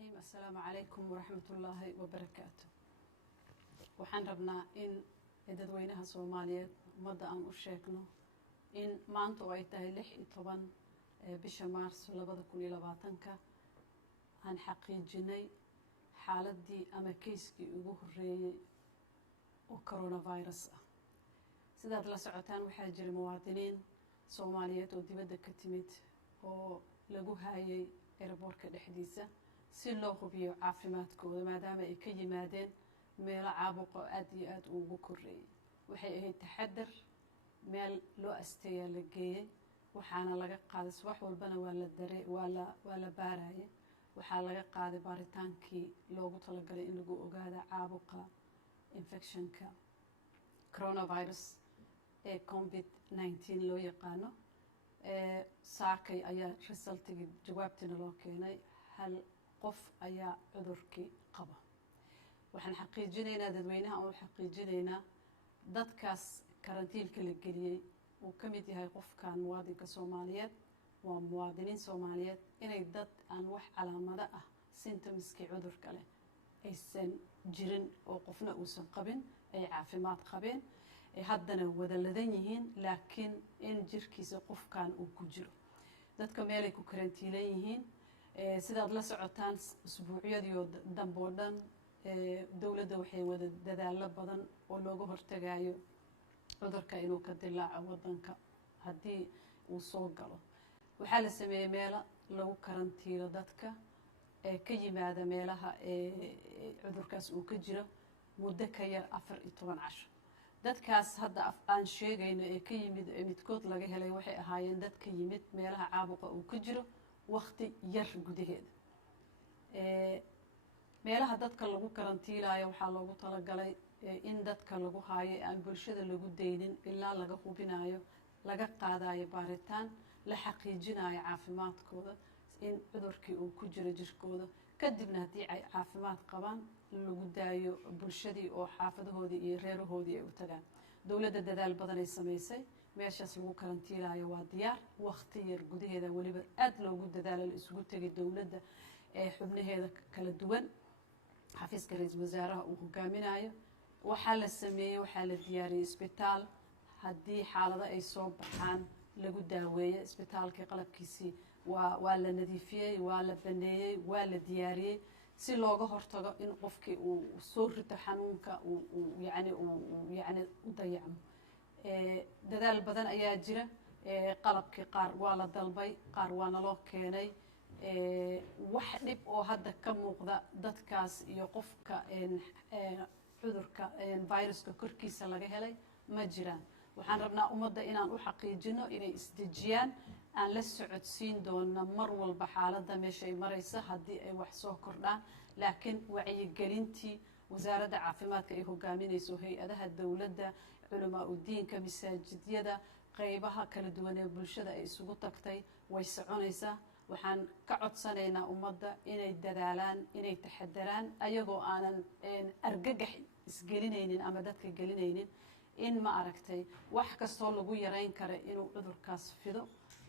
الرحيم. السلام عليكم ورحمة الله وبركاته. waxaan rabnaa in dadweynaha Soomaaliyeed umada aan u sheegno in maanta oo ay tahay 16 bisha Maarso 2020 aan xaqiijinay xaaladii ama keyskii ugu horeeyay oo coronavirus ah. sidaad la socotaan waxaa jira muwaadiniin Soomaaliyeed oo dibadda ka timid oo lagu hayay airportka dhexdiisa si loo hubiyo caafimaadkooda maadaama ay ka yimaadeen meelo caabuq aad iyo aad ugu koreeyay. waxay ahayd taxadar meel loo asteeyaa la geeyay waxaana laga qaaday wax walbana waa la baarayay. waxaa laga qaaday baaritaankii loogu talagalay in lagu ogaado caabuqa infectionka coronavirus ee COVID-19 loo yaqaano. saakay ayaa resultigii jawaabtina loo keenay hal qof ayaa cudurkii qaba. waxaan xaqiijinaynaa dadweynaha oo xaqiijinaynaa dadkaas karantiilka la geliyay uu ka mid yahay qofkan muwaadinka Soomaaliyeed waa muwaadiniin Soomaaliyeed inay dad aan wax calaamado ah symptomski cudurka leh aysan jirin oo qofna uusan qabin ay caafimaad qabeen haddana wada ladan yihiin laakiin in jirkiisa qofkan uu ku jiro. dadka meelay ku karantiilan yihiin sidaad la socotaan usbuucyadii dambe oo dhan dawladda waxay wada dadaalo badan oo looga hortagayo cudurka inuu ka dilaaco wadanka haddii uu soo galo. waxaa la sameeyay meelo lagu karantiilo dadka ka yimaada meelaha cudurkaas uu ka jiro muddo ka yar 14 casho. dadkaas hadda aan sheegayno ee ka yimid midkood laga helay waxay ahaayeen dad ka yimid meelaha caabuqa uu ka jiro waqti yar gudaheeda. meelaha dadka lagu karantiilayo waxaa loogu talagalay in dadka lagu haayo aan bulshada lagu deynin ilaa laga hubinayo laga qaadayo baaritaan la xaqiijinayo caafimaadkooda in cudurkii uu ku jiro jirkooda kadibna haddii ay caafimaad qabaan lagu daayo bulshadii oo xaafadahoodii iyo reerahoodii ay u tagaan. dawladda dadaal badan ay samaysay meeshaas lagu karantiilayo waa diyaar waqti yar gudaheeda waliba aad loogu dadaalo la isugu tagay dawladda xubnaheeda kala duwan xafiiska ra'iisul wasaaraha uu hogaaminayo. waxaa la sameeyay waxaa la diyaariyay isbitaal haddii xaalado ay soo baxaan lagu daaweeyo. isbitaalkii qalabkiisii waa la nadiifiyey waa la baneeyey waa la diyaariyey si looga hortago in qofkii uu soo rito xanuunka yani u dayacmo. dadaal badan ayaa jira. qalabkii qaar waa la dalbay qaar waa naloo keenay. wax dhib oo hadda ka muuqda dadkaas iyo qofka cudurka viruska korkiisa laga helay ma jiraan. waxaan rabnaa ummadda inaan u xaqiijino inay isdejiyaan aan la socodsiin doona mar walba xaaladda meesha ay maraysa haddii ay wax soo kordhaan laakiin wacyigelintii wasaaradda caafimaadka ay hogaaminayso hay-adaha dawladda culamaa u diinka masaajidyada qaybaha kala duwan ee bulshada ay isugu tagtay way soconaysaa. waxaan ka codsanaynaa ummadda inay dadaalaan inay taxadaraan ayagoo aanan argagax isgelinaynin ama dadka gelinaynin in ma aragtay wax kastoo lagu yareyn karo inuu cudurkaas fido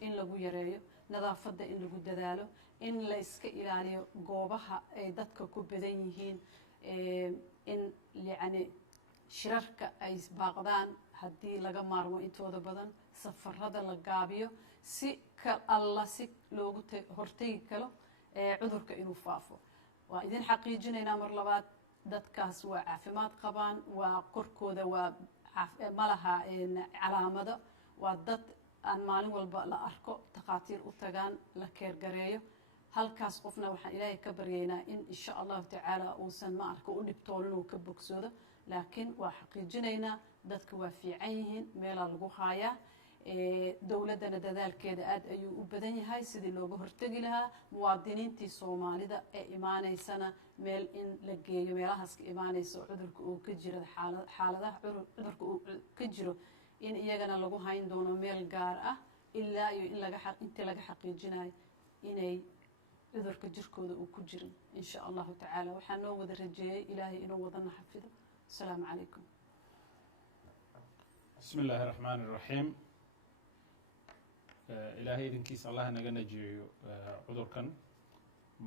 in lagu yareeyo nadaafadda in lagu dadaalo in la iska ilaaliyo goobaha ay dadka ku badan yihiin in yani shirarka ay baaqdaan haddii laga maarmo intooda badan safarada la gaabiyo si si loogu hortagi karo cudurka inuu faafo. waa idin xaqiijinaynaa mar labaad dadkaas waa caafimaad qabaan waa korkooda waa malaha calaamado waa dad aan maalin walba la arko takhaatiir u tagaan la keergareeyo. halkaas qofna waxaan ilaahay ka baryaynaa in insha allahu tacaala uusan ma arko u dhibtoonin uu ka bogsoodo laakiin waa xaqiijinaynaa dadka waa fiican yihiin meelaa lagu haayaa. dawladdana dadaalkeeda aad ayuu u badan yahay sidii looga hortagi lahaa muwaadiniintii Soomaalida ee imaanaysana meel in la geeyo meelahaas ka imaanayso cudurka uu ka jiro xaaladaha cudurka uu ka jiro in iyagana lagu hayn doono meel gaar ah ilaa iyo in inta laga xaqiijinayo inay cudurka jirkooda uu ku jirin insha allahu tacaala. waxaan noo wada rajeeyay ilaahay inuu wadana xafido. asalaamu calaykum. بسم الله الرحمن الرحيم. إلهي إذنكيس الله نجنا جيو عذركن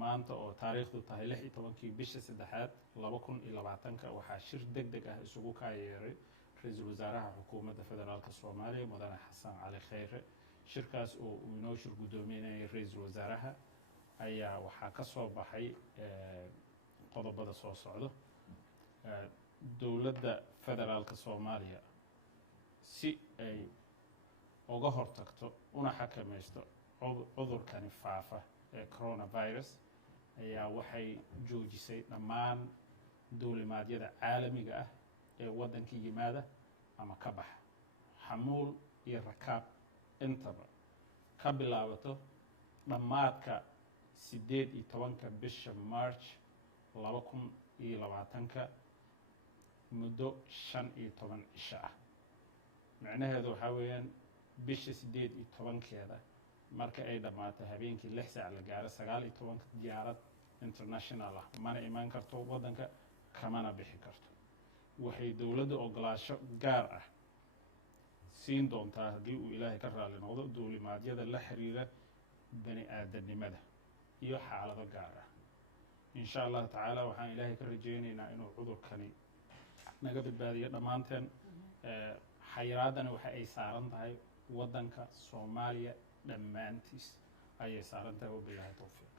maanta oo taariikhdu tahay 16 bisha 3 2020 waxaa shir degdeg ah isugu ka yeeray ra-iisul wasaaraha xukuumadda federaalka Soomaaliya mudane Xasan Cali Kheyre. shirkaas oo uu inoo shir gudoominayay ra-iisul wasaaraha ayaa waxaa ka soo baxay qodobada soo socda. dowladda federaalka Soomaaliya si ay uga hortagto una xakamaysto cudurkani faafa ee coronavirus ayaa waxay joojisay dhammaan duulimaadyada caalamiga ah ee waddanka yimaada ama ka baxa xamuul iyo rakaab intaba ka bilaabato dhammaadka 18 bisha March 2020 muddo 15 cisho ah. macnaheedu waxaa weeyaan bisha 18keeda marka ay dhammaato habeenkii 6 saac la gaaro 19 diyaarad international ah mana imaan karto waddanka kamana bixi karto. waxay dowladda ogolaasho gaar ah siin doontaa haddii uu ilaahay ka raali noqdo duulimaadyada la xiriira bani aadanimada iyo xaalado gaar ah. insha Allah tacaala waxaan ilaahay ka rajaynaynaa inuu cudurkani naga badbaadiyo dhammaanteen. xayiraadana waxa ay saaran tahay waddanka Soomaaliya dhammaantiis ayay saaran tahay. wabilaahi tawfiiq.